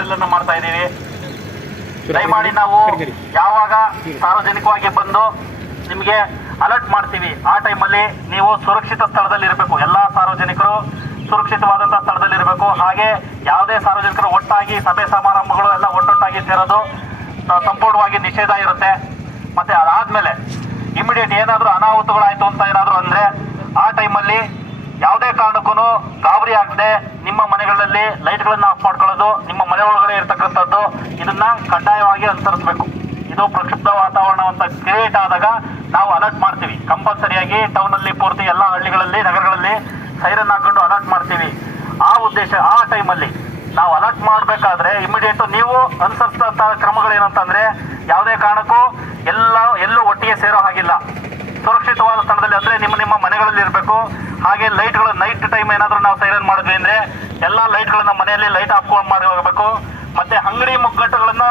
ಅನ್ನು ಮಾಡ್ತಾ ಇದ್ದೀವಿ. ದಯಮಾಡಿ ನಾವು ಯಾವಾಗ ಸಾರ್ವಜನಿಕವಾಗಿ ಬಂದು ನಿಮಗೆ ಅಲರ್ಟ್ ಮಾಡ್ತೀವಿ. ಆ ಟೈಮಲ್ಲಿ ನೀವು ಸುರಕ್ಷಿತ ಸ್ಥಳದಲ್ಲಿ ಇರಬೇಕು. ಎಲ್ಲ ಸಾರ್ವಜನಿಕರು ಸುರಕ್ಷಿತವಾದಂತಹ ಸ್ಥಳದಲ್ಲಿ ಇರಬೇಕು. ಹಾಗೆ ಯಾವುದೇ ಸಾರ್ವಜನಿಕರು ಒಟ್ಟಾಗಿ ಸಭೆ ಸಮಾರಂಭಗಳು ಎಲ್ಲ ಒಟ್ಟೊಟ್ಟಾಗಿ ಸೇರೋದು ಸಂಪೂರ್ಣವಾಗಿ ನಿಷೇಧ ಇರುತ್ತೆ. ಮತ್ತೆ ಅದಾದ್ಮೇಲೆ ಇಮಿಡಿಯೇಟ್ ಏನಾದರೂ ಅನಾಹುತಗಳಾಯ್ತು ಅಂತ ಏನಾದರೂ ಅಂದ್ರೆ ಆ ಟೈಮಲ್ಲಿ ಯಾವುದೇ ಕಾರಣಕ್ಕೂ ಗಾಬರಿ ಆಗದೆ ನಿಮ್ಮ ಮನೆಗಳಲ್ಲಿ ಲೈಟ್ಗಳನ್ನು ಆಫ್ ಮಾಡ್ಕೊಳ್ಳೋದು ನಿಮ್ಮ ಮನೆ ಒಳಗಡೆ ಇರ್ತಕ್ಕಂಥದ್ದು, ಇದನ್ನ ಕಡ್ಡಾಯವಾಗಿ ಅನುಸರಿಸಬೇಕು. ಇದು ಪ್ರಕ್ಷುಬ್ಧ ವಾತಾವರಣ ಅಂತ ಕ್ರಿಯೇಟ್ ಆದಾಗ ನಾವು ಅಲರ್ಟ್ ಮಾಡ್ತೀವಿ. ಕಂಪಲ್ಸರಿಯಾಗಿ ಟೌನ್ ಅಲ್ಲಿ ಪೂರ್ತಿ ಎಲ್ಲ ಹಳ್ಳಿಗಳಲ್ಲಿ, ನಗರಗಳಲ್ಲಿ ಸೈರನ್ ಹಾಕೊಂಡು ಅಲರ್ಟ್ ಮಾಡ್ತೀವಿ. ಆ ಉದ್ದೇಶ, ಆ ಟೈಮಲ್ಲಿ ನಾವು ಅಲರ್ಟ್ ಮಾಡಬೇಕಾದ್ರೆ ಇಮಿಡಿಯೇಟ್ ನೀವು ಅನುಸರಿಸಿದಂತಹ ಕ್ರಮಗಳೇನಂತಂದ್ರೆ ಯಾವುದೇ ಕಾರಣಕ್ಕೂ ಎಲ್ಲ, ಎಲ್ಲೂ ಒಟ್ಟಿಗೆ ಸೇರೋ ಹಾಗಿಲ್ಲ. ಸುರಕ್ಷಿತವಾದ ಸ್ಥಳದಲ್ಲಿ ಅಂದ್ರೆ ನಿಮ್ಮ ನಿಮ್ಮ ಮನೆಗಳಲ್ಲಿ ಇರಬೇಕು ಹಾಗೆ ಲೈಟ್ಗಳು ನೈಟ್ ಟೈಮ್ ಏನಾದರೂ ನಾವು ಸೈರನ್ ಮಾಡಿದ್ವಿ ಅಂದ್ರೆ ಎಲ್ಲ ಲೈಟ್ಗಳನ್ನ ಮನೆಯಲ್ಲಿ ಲೈಟ್ ಆಫ್ ಮಾಡಿ ಹೋಗಬೇಕು. ಮತ್ತೆ ಅಂಗಡಿ ಮುಗ್ಗಟ್ಟುಗಳನ್ನ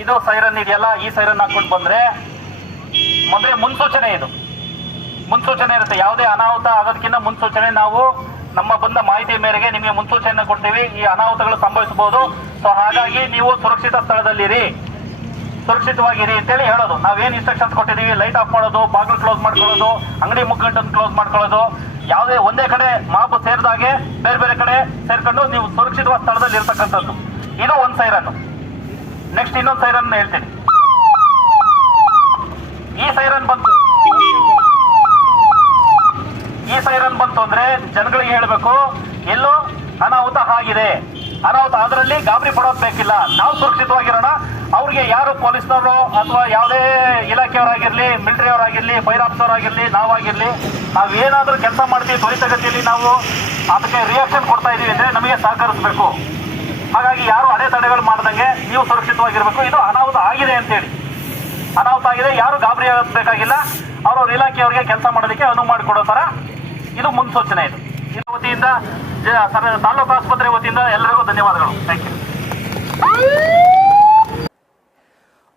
ಇದು ಸೈರನ್ ಇದೆಯಲ್ಲ, ಈ ಸೈರನ್ ಹಾಕೊಂಡು ಬಂದ್ರೆ ಮೊದಲೇ ಮುನ್ಸೂಚನೆ ಇದು. ಮುನ್ಸೂಚನೆ ಇರುತ್ತೆ. ಯಾವುದೇ ಅನಾಹುತ ಆಗೋದಕ್ಕಿಂತ ಮುನ್ಸೂಚನೆ ನಾವು ನಮ್ಮ ಬಂದ ಮಾಹಿತಿ ಮೇರೆಗೆ ನಿಮಗೆ ಮುನ್ಸೂಚನೆ ಕೊಡ್ತೀವಿ. ಈ ಅನಾಹುತಗಳು ಸಂಭವಿಸಬಹುದು. ಸೊ ಹಾಗಾಗಿ ನೀವು ಸುರಕ್ಷಿತ ಸ್ಥಳದಲ್ಲಿರಿ. ಸುರಕ್ಷಿತವಾಗಿರಿ ಅಂತೇಳಿ ಹೇಳೋದು. ನಾವೇನು ಇನ್ಸ್ಟ್ರಕ್ಷನ್ಸ್ ಕೊಟ್ಟಿದ್ದೀವಿ? ಲೈಟ್ ಆಫ್ ಮಾಡೋದು, ಬಾಗಿಲು ಕ್ಲೋಸ್ ಮಾಡ್ಕೊಳ್ಳೋದು, ಅಂಗಡಿ ಮುಗ್ಗಂಟನ್ನು ಕ್ಲೋಸ್ ಮಾಡ್ಕೊಳ್ಳೋದು. ಯಾವುದೇ ಒಂದೇ ಕಡೆ ಮಾಪು ಸೇರಿದಾಗೆ ಬೇರೆ ಬೇರೆ ಕಡೆ ಸೇರ್ಕೊಂಡು ನೀವು ಸುರಕ್ಷಿತವಾದ ಸ್ಥಳದಲ್ಲಿ ಇರ್ತಕ್ಕಂಥದ್ದು. ಇದು ಒಂದು ಸೈರನ್ನು ನೆಕ್ಸ್ಟ್ ಇನ್ನೊಂದು ಸೈರನ್ ಹೇಳ್ತೀನಿ. ಈ ಸೈರನ್ ಬಂತು. ಈ ಸೈರನ್ ಬಂತು ಅಂದ್ರೆ ಜನಗಳಿಗೆ ಹೇಳಬೇಕು, ಎಲ್ಲೋ ಅನಾಹುತ ಆಗಿದೆ. ಅನಾಹುತ ಅದರಲ್ಲಿ ಗಾಬರಿ ಪಡೋದು ಬೇಕಿಲ್ಲ. ನಾವು ಸುರಕ್ಷಿತವಾಗಿರೋಣ. ಅವ್ರಿಗೆ ಯಾರು ಪೊಲೀಸ್ನವರು ಅಥವಾ ಯಾವುದೇ ಇಲಾಖೆಯವರಾಗಿರ್ಲಿ ಮಿಲಿಟರಿ ಅವರಾಗಿರ್ಲಿ ಫೈರ್ ನಾವಾಗಿರ್ಲಿ, ನಾವು ಏನಾದ್ರೂ ಕೆಲಸ ಮಾಡ್ತೀವಿ ತ್ವರಿತಗತಿಯಲ್ಲಿ ನಾವು ಅದಕ್ಕೆ ರಿಯಾಕ್ಷನ್ ಕೊಡ್ತಾ ಇದೀವಿ ಅಂದ್ರೆ ನಮಗೆ ಸಹಕರಿಸಬೇಕು. ಹಾಗಾಗಿ ಯಾರು ಅಡೆತಡೆಗಳು ಮಾಡ್ದಂಗೆ ನೀವು ಸುರಕ್ಷಿತವಾಗಿರಬೇಕು. ಇದು ಅನಾಹುತ ಆಗಿದೆ ಅಂತೇಳಿ. ಅನಾಹುತ ಆಗಿದೆ, ಯಾರು ಗಾಬರಿ ಆಗಬೇಕಾಗಿಲ್ಲ ಅವ್ರವ್ರ ಇಲಾಖೆಯವರಿಗೆ ಕೆಲಸ ಮಾಡೋದಕ್ಕೆ ಅನುವು ಮಾಡಿಕೊಡೋ ಥರ ಇದು ಮುನ್ಸೂಚನೆ ಇದು. ವತಿಯಿಂದ ತಾಲೂಕು ಆಸ್ಪತ್ರೆ ವತಿಯಿಂದ ಎಲ್ಲರಿಗೂ ಧನ್ಯವಾದಗಳು. Thank you